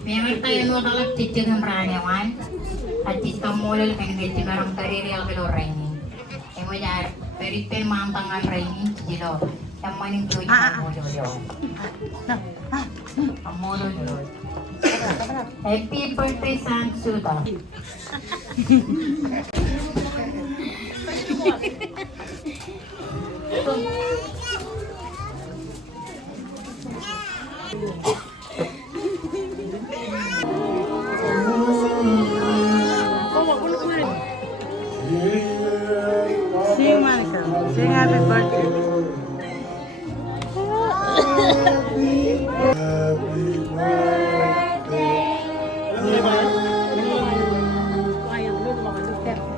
Memang tayo mo kalap titik ng ranawan. At isang mulol kang dito karang kariri ang kiloreng. Emo jar, peritel mantangan raining jilo. Yang maning tuyo ang mulol. Ang mulol. Happy birthday Sam Juda. Sing, Monica. Sing happy birthday.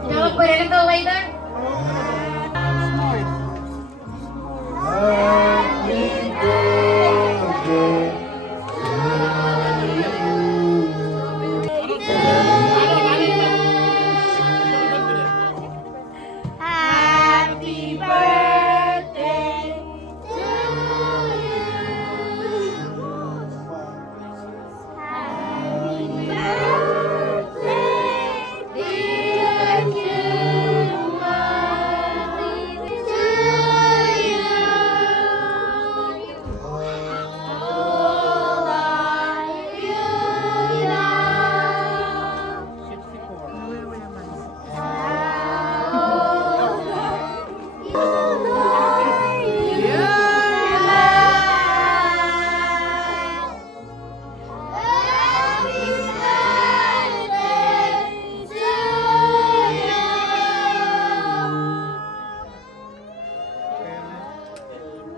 Jawab boleh kau later. Happy birthday to you. Happy birthday, dear Juma, to you.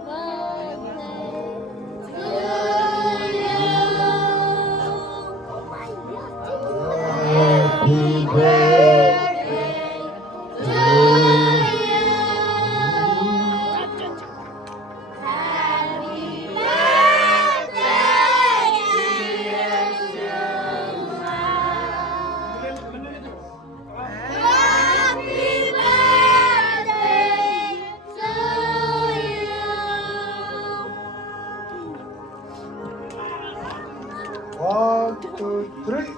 All are you Happy birthday to you. Happy birthday, dear Juma. Happy birthday to you. 1, 2, 3.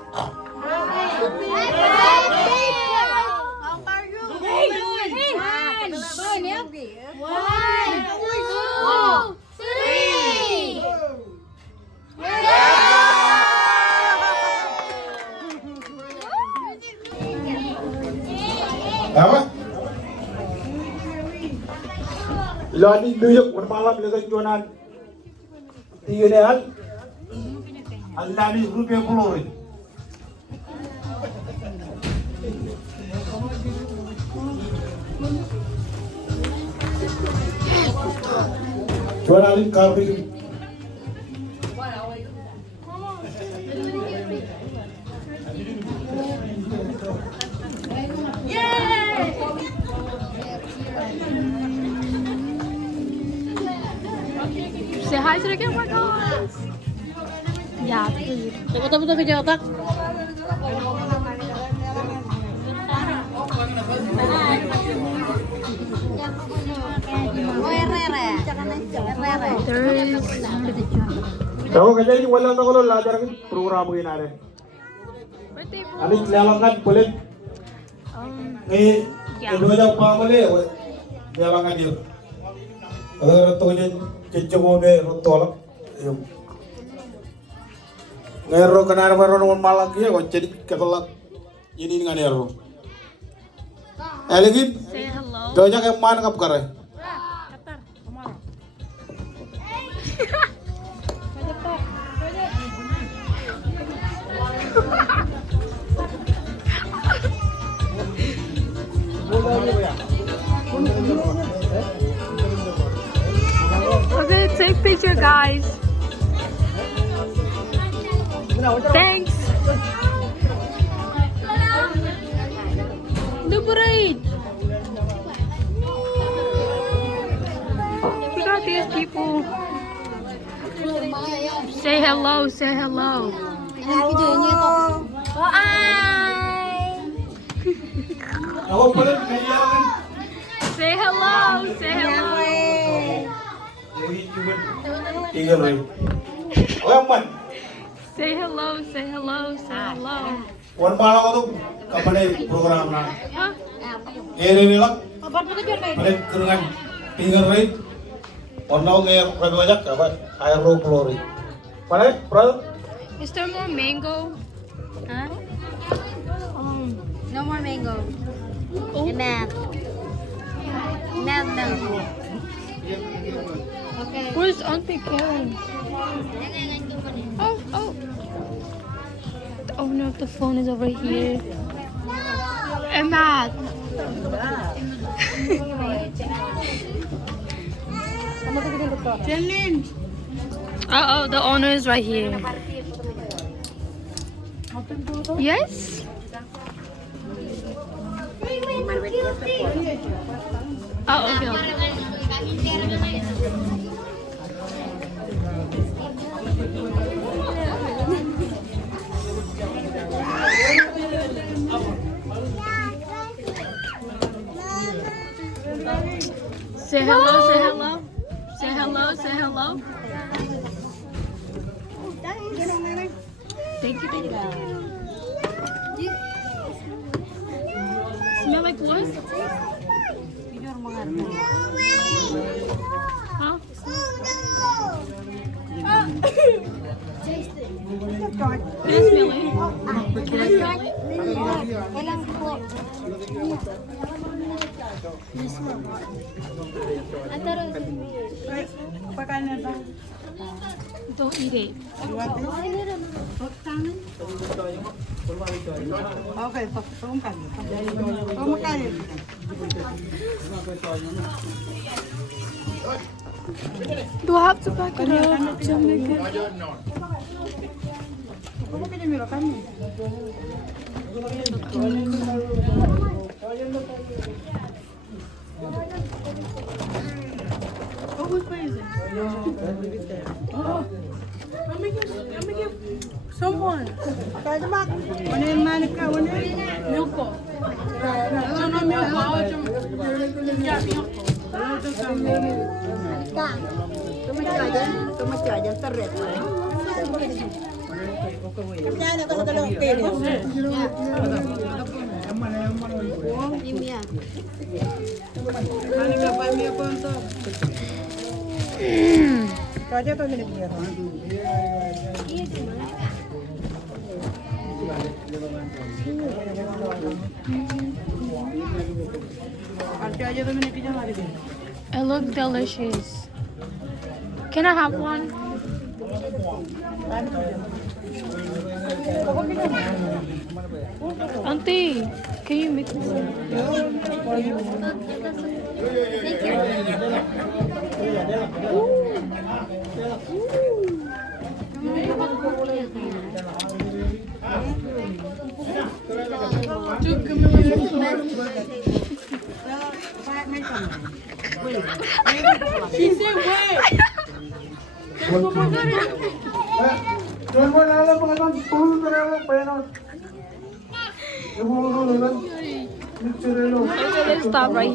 Apa? Ilani New malam lagi jualan. Tiga ni hal. Ilani rupiah puluh. Jualan kambing. Say hi to the camera, guys. Yeah, please. Betul-betul video otak. Tahu kerja ini wala tahu kalau lajar kan program begini ada. Adik lelangan boleh. Kedua jam apa boleh? Lelangan dia. Kalau tujuan cecung be rotolak. Ngero kenar baru malang dia kau jadi ketelak ini dengan ngero. Lagi Say hello. doanya kayak mana kap kare? Qatar, tomorrow. Okay, take picture, guys. Thanks. The parade. Look at these people. Say hello. Say hello. Ako pala kailangan. Say hello. Say hello. Tiga lagi. Oh man. Say hello, say hello, say hello. One malam itu kapan program na? Huh? Ini lah. Balik keringan tinggal rate. Orang nge banyak apa? Air roll glory. Balik, bro. Is there more mango? Huh? No more mango. Oh. Math. Math no. Okay. Where's Auntie Karen? Oh, oh. The owner of the phone is over here. And Matt. Uh-oh, the owner is right here. Yes? Oh, okay. Say hello, say hello. Say hello, say hello. Thank you, thank you. Smell like what? Huh? Can I smell it? Can I smell it? Don't eat it. Do I have to pack it up to make it? Someone. Milk. It looks delicious. Can I have one? Auntie, can you mix this? She said wait. Jangan buat ala penganan, puluh terlalu penon. Ibu Okay, let's stop right here.